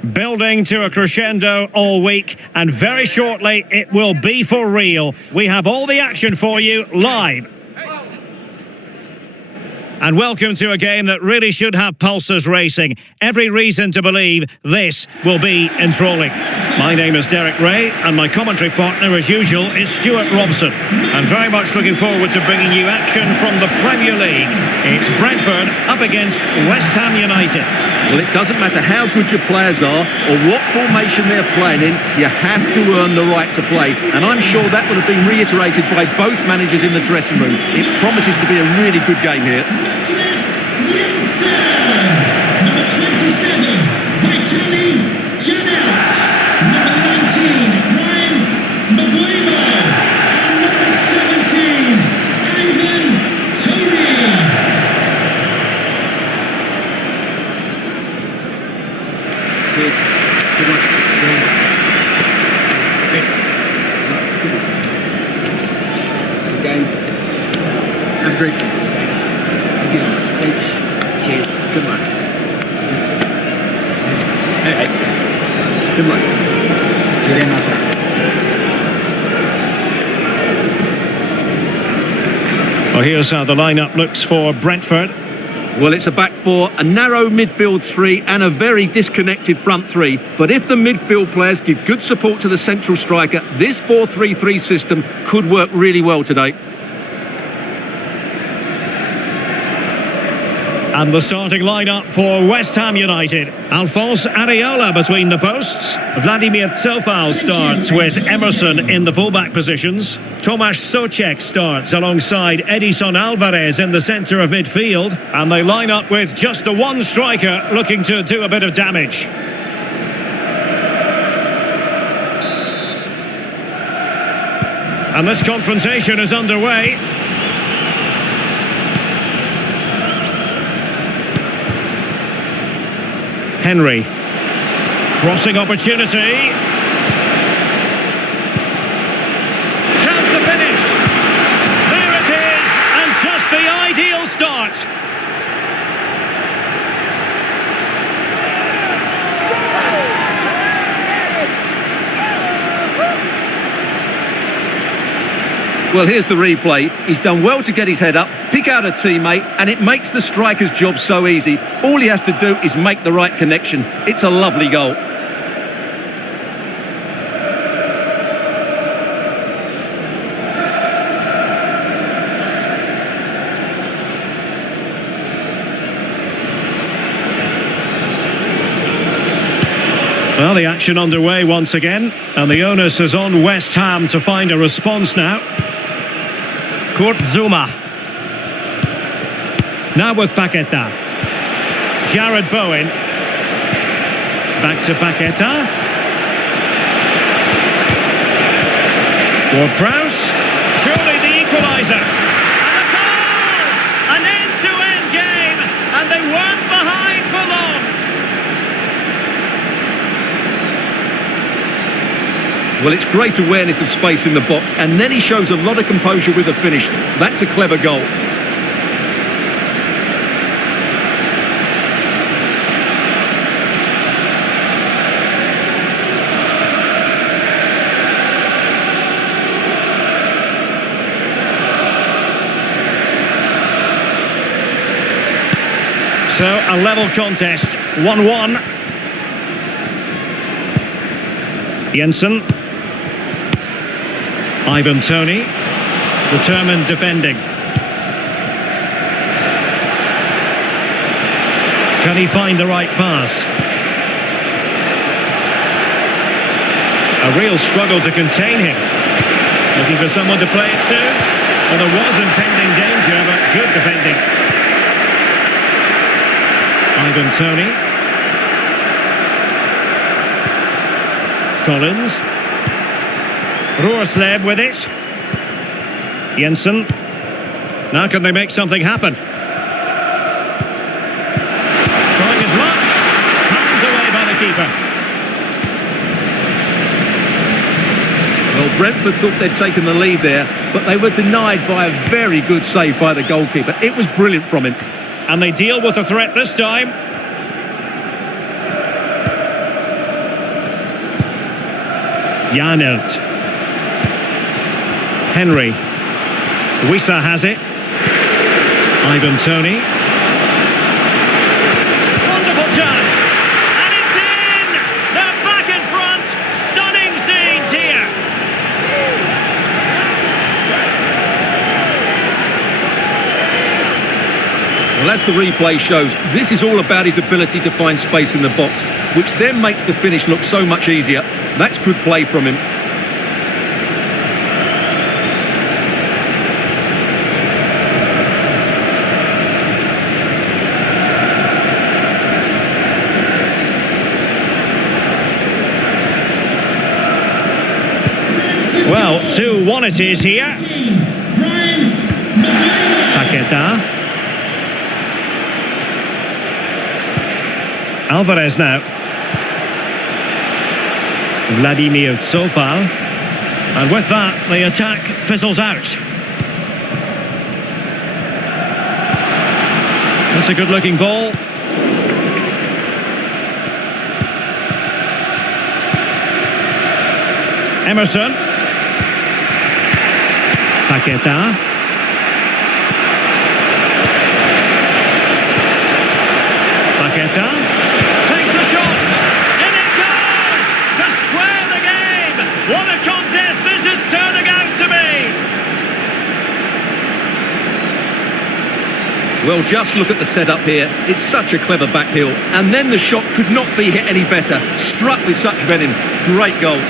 Building to a crescendo all week, and very shortly it will be for real. We have all the action for you live. And welcome to a game that really should have pulses racing. Every reason to believe this will be enthralling. My name is Derek Ray, and my commentary partner, as usual, is Stuart Robson. I'm very much looking forward to bringing you action from the Premier League. It's Brentford up against West Ham United. Well, it doesn't matter how good your players are or what formation they're playing in, you have to earn the right to play. And I'm sure that would have been reiterated by both managers in the dressing room. It promises to be a really good game here. Number 27, Vitali Janelt. Number 19, Brian Maguimo. And number 17, Ivan Toney. Cheers. Good luck. Good game. Have a great game. Thanks. Good. Thanks. Cheers. Good luck. Thanks. Hey. Good luck. Well, here's how the lineup looks for Brentford. Well, it's a back four, a narrow midfield three and a very disconnected front three. But if the midfield players give good support to the central striker, this 4-3-3 system could work really well today. And the starting lineup for West Ham United. Alphonse Areola between the posts. Vladimir Cofal starts with Emerson in the fullback positions. Tomasz Souček starts alongside Edison Alvarez in the centre of midfield. And they line up with just the one striker looking to do a bit of damage. And this confrontation is underway. Henry, crossing opportunity. Chance to finish. There it is, and just the ideal start. Well, here's the replay. He's done well to get his head up, pick out a teammate, and it makes the striker's job so easy. All he has to do is make the right connection. It's a lovely goal. Well, the action underway once again, and the onus is on West Ham to find a response now. Kurt Zouma. Now with Paqueta. Jared Bowen. Back to Paqueta. Ward-Prowse. Surely the equaliser. And a goal! An end-to-end game, and they weren't behind for long. Well, it's great awareness of space in the box, and then he shows a lot of composure with the finish. That's a clever goal. So, a level contest, 1-1. Jensen. Ivan Toney, determined defending. Can he find the right pass? A real struggle to contain him. Looking for someone to play it to. Well, there was impending danger, but good defending. Ivan Toney. Collins. Roersleb with it. Jensen. Now can they make something happen? Trying his luck. Hands away by the keeper. Well, Brentford thought they'd taken the lead there, but they were denied by a very good save by the goalkeeper. It was brilliant from him. And they deal with the threat this time. Janelt. Henry. Wissa has it. Ivan Toney. Wonderful chance. And it's in! They're back in front. Stunning scenes here. Well, as the replay shows, this is all about his ability to find space in the box, which then makes the finish look so much easier. That's good play from him. Well, 2-1 it is here. Paqueta. Alvarez now. Vladimir Tsofal. And with that, the attack fizzles out. That's a good-looking ball. Emerson. Paqueta. Paqueta takes the shot. In it goes! To square the game! What a contest this is turning out to be! Well, just look at the setup here. It's such a clever backheel. And then the shot could not be hit any better. Struck with such venom. Great goal.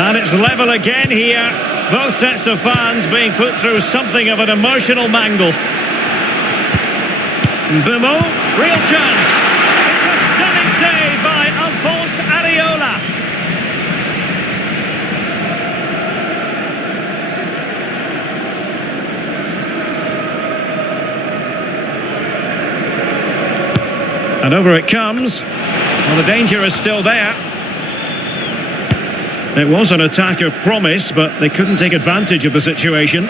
And it's level again here. Both sets of fans being put through something of an emotional mangle. Bumo, real chance. It's a stunning save by Alphonse Areola. And over it comes. Well, the danger is still there. It was an attack of promise, but they couldn't take advantage of the situation.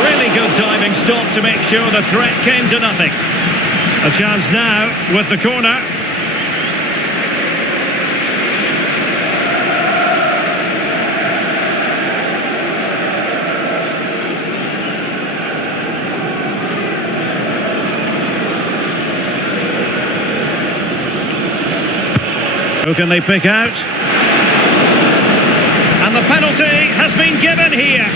Really good diving stop to make sure the threat came to nothing. A chance now with the corner. Who can they pick out? And the penalty has been given here.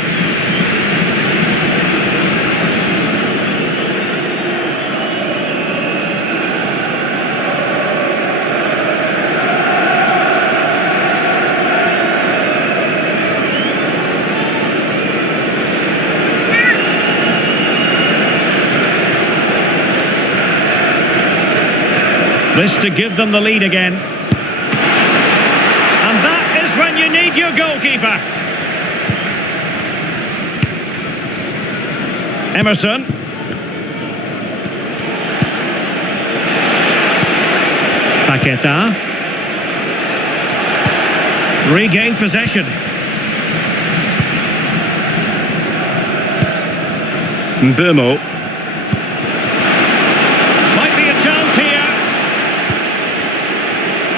This to give them the lead again. When you need your goalkeeper. Emerson. Paqueta. Regained possession. Bumo. Might be a chance here.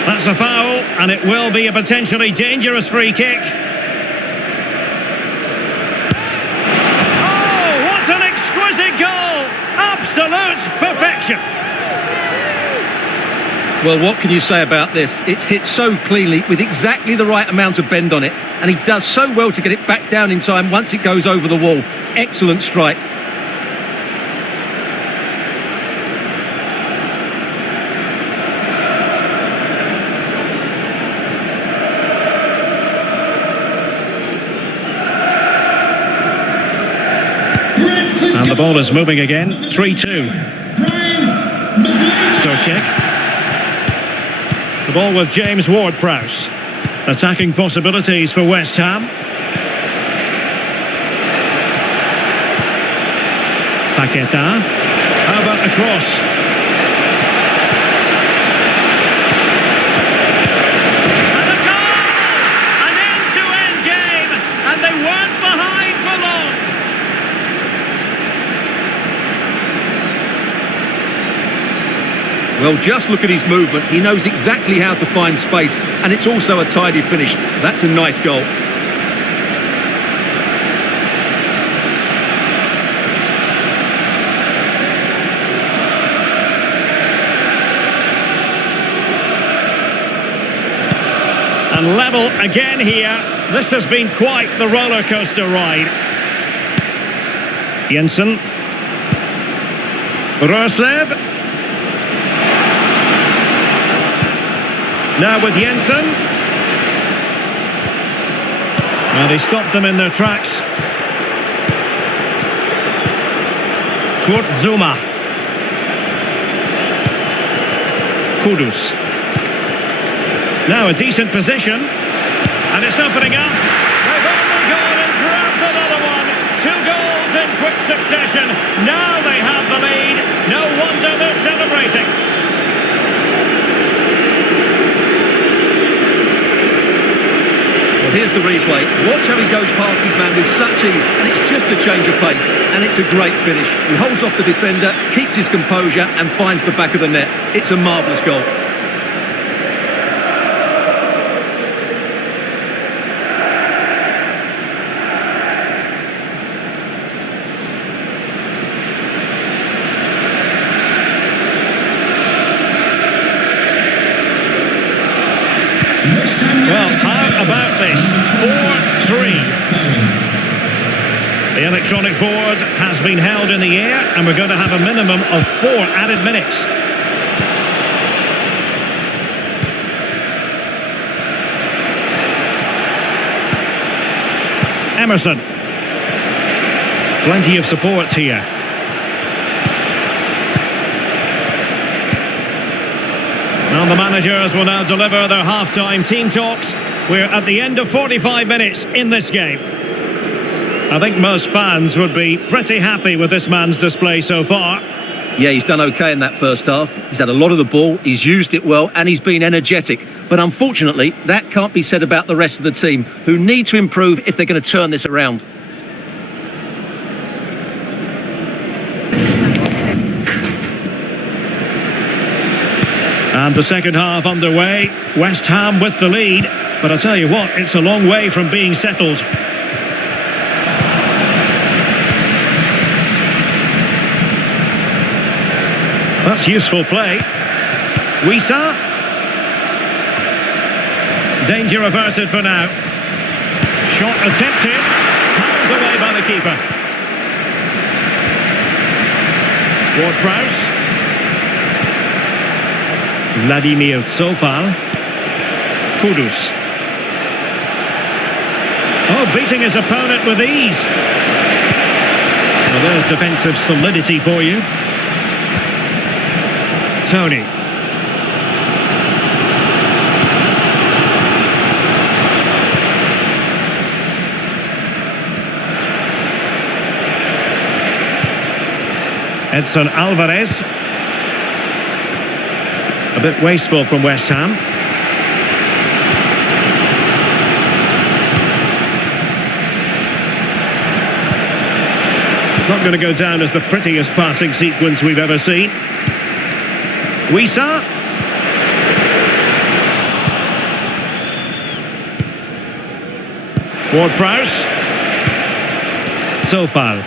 That's a foul, and it will be a potentially dangerous free kick. Oh, what an exquisite goal! Absolute perfection. Well, what can you say about this? It's hit so cleanly with exactly the right amount of bend on it, and he does so well to get it back down in time once it goes over the wall. Excellent strike. And the ball is moving again. 3-2. Souček. The ball with James Ward-Prowse. Attacking possibilities for West Ham. Paqueta. How about the cross? And a goal! An end-to-end game, and they weren't behind for long. Well, just look at his movement. He knows exactly how to find space, and it's also a tidy finish. That's a nice goal. And level again here. This has been quite the roller coaster ride. Jensen. Roslev. Now with Jensen. And he stopped them in their tracks. Kurt Zouma. Kudus. Now a decent position. And it's opening up. They've only gone and grabbed another one. 2 goals in quick succession. Now they have the lead. No wonder they're celebrating. Well, here's the replay. Watch how he goes past his man with such ease, and it's just a change of pace. And it's a great finish. He holds off the defender, keeps his composure, and finds the back of the net. It's a marvellous goal. Well, how about this? 4-3. The electronic board has been held in the air, and we're going to have a minimum of 4 added minutes. Emerson. Plenty of support here. Now the managers will now deliver their half-time team talks. We're at the end of 45 minutes in this game. I think most fans would be pretty happy with this man's display so far. Yeah, he's done okay in that first half. He's had a lot of the ball, he's used it well, and he's been energetic. But unfortunately, that can't be said about the rest of the team, who need to improve if they're going to turn this around. And the second half underway. West Ham with the lead. But I tell you what, it's a long way from being settled. That's useful play. Wissa. Danger averted for now. Shot attempted. Handled away by the keeper. Ward-Prowse. Vladimir Tsofal. Kudus. Oh, beating his opponent with ease. Well, there's defensive solidity for you. Tony. Edson Alvarez. A bit wasteful from West Ham. It's not going to go down as the prettiest passing sequence we've ever seen. Wissa. Ward-Prowse. Tsofal.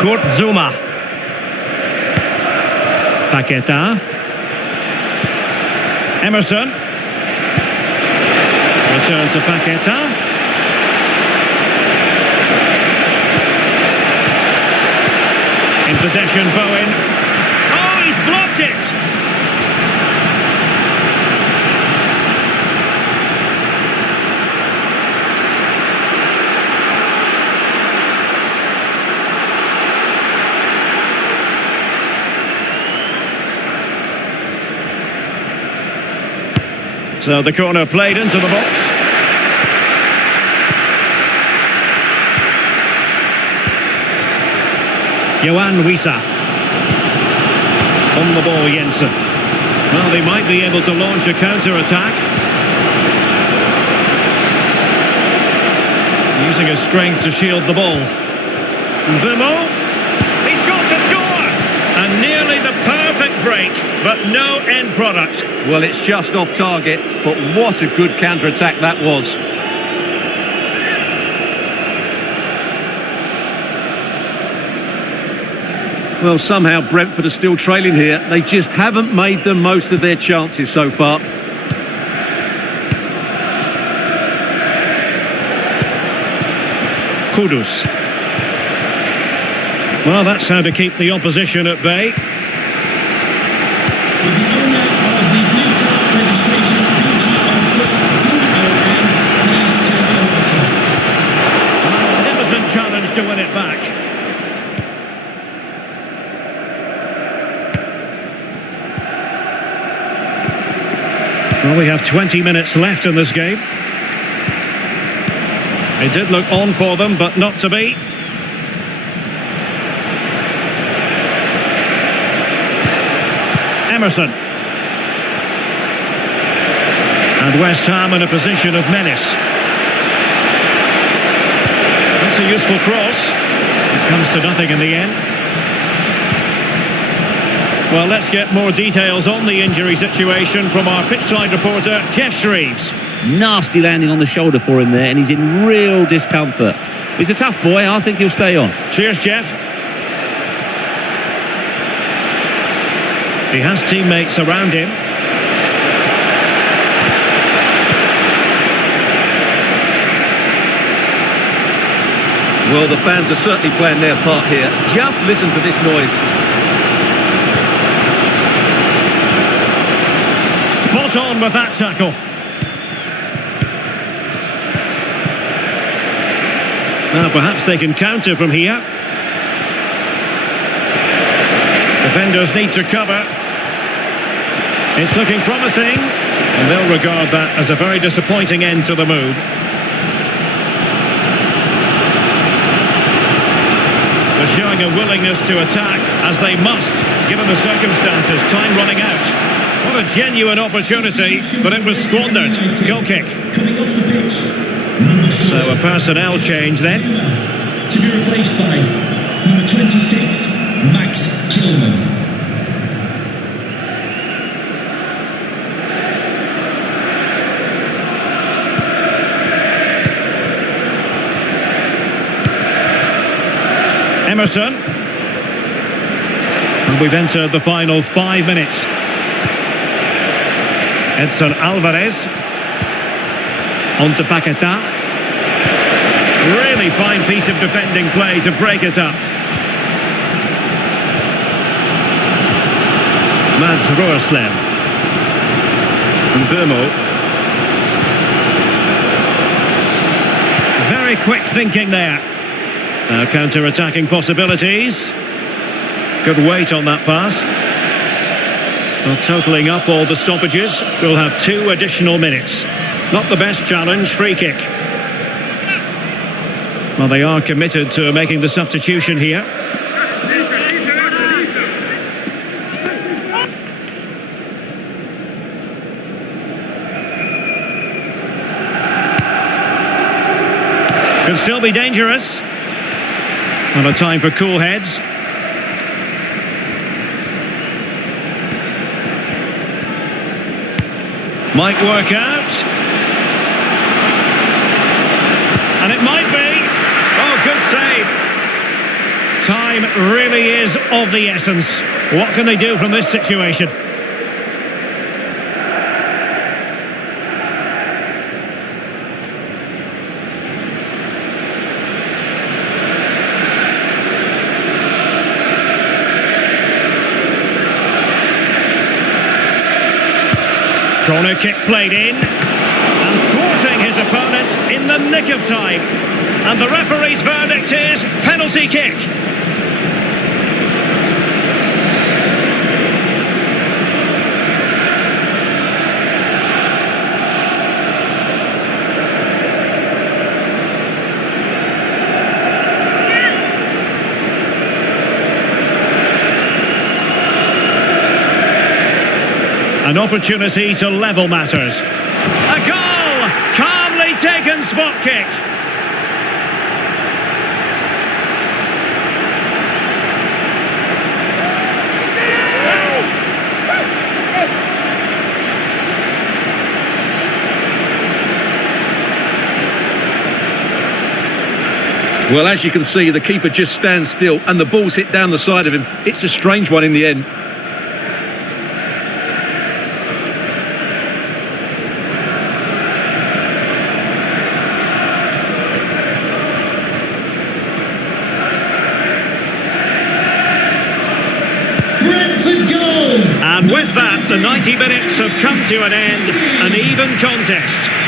Kurt Zouma. Paqueta. Emerson. Return to Paqueta. In possession, Bowen. Oh, he's blocked it! So the corner played into the box. Yohan Wissa. On the ball, Jensen. Well, they might be able to launch a counter-attack. Using his strength to shield the ball. Bumo. He's got to score! And nearly the perfect break, but no end product. Well, it's just off target, but what a good counter-attack that was. Well, somehow Brentford are still trailing here. They just haven't made the most of their chances so far. Kudus. Well, that's how to keep the opposition at bay. With the owner of the blue card registration, BG04DOM, please take over, sir. Magnificent challenge to win it back. Well, we have 20 minutes left in this game. It did look on for them, but not to be. Emerson. And West Ham in a position of menace. That's a useful cross. It comes to nothing in the end. Well, let's get more details on the injury situation from our pitchside reporter, Jeff Shreves. Nasty landing on the shoulder for him there, and he's in real discomfort. He's a tough boy. I think he'll stay on. Cheers, Jeff. He has teammates around him. Well, the fans are certainly playing their part here. Just listen to this noise. Spot on with that tackle. Now perhaps they can counter from here. Defenders need to cover. It's looking promising, and they'll regard that as a very disappointing end to the move. They're showing a willingness to attack, as they must, given the circumstances. Time running out. What a genuine opportunity, but it was squandered. Goal kick. Coming off the pitch, number 4. So a personnel change then. To be replaced by number 26, Max Kilman. Emerson. And we've entered the final 5 minutes. Edson Alvarez. On to Paquetá. Really fine piece of defending play to break it up. Mads Roerslev. And Bumo. Very quick thinking there. Now counter-attacking possibilities. Good weight on that pass. Well, totalling up all the stoppages, we'll have 2 additional minutes. Not the best challenge, free kick. Well, they are committed to making the substitution here. Could still be dangerous. And a time for cool heads. Might work out. And it might be. Oh, good save. Time really is of the essence. What can they do from this situation? Corner kick played in, and thwarting his opponent in the nick of time. And the referee's verdict is penalty kick. An opportunity to level matters. A goal! Calmly taken spot kick. Well, as you can see, the keeper just stands still and the ball's hit down the side of him. It's a strange one in the end. Brentford goal! And with that, the 90 minutes have come to an end. An even contest.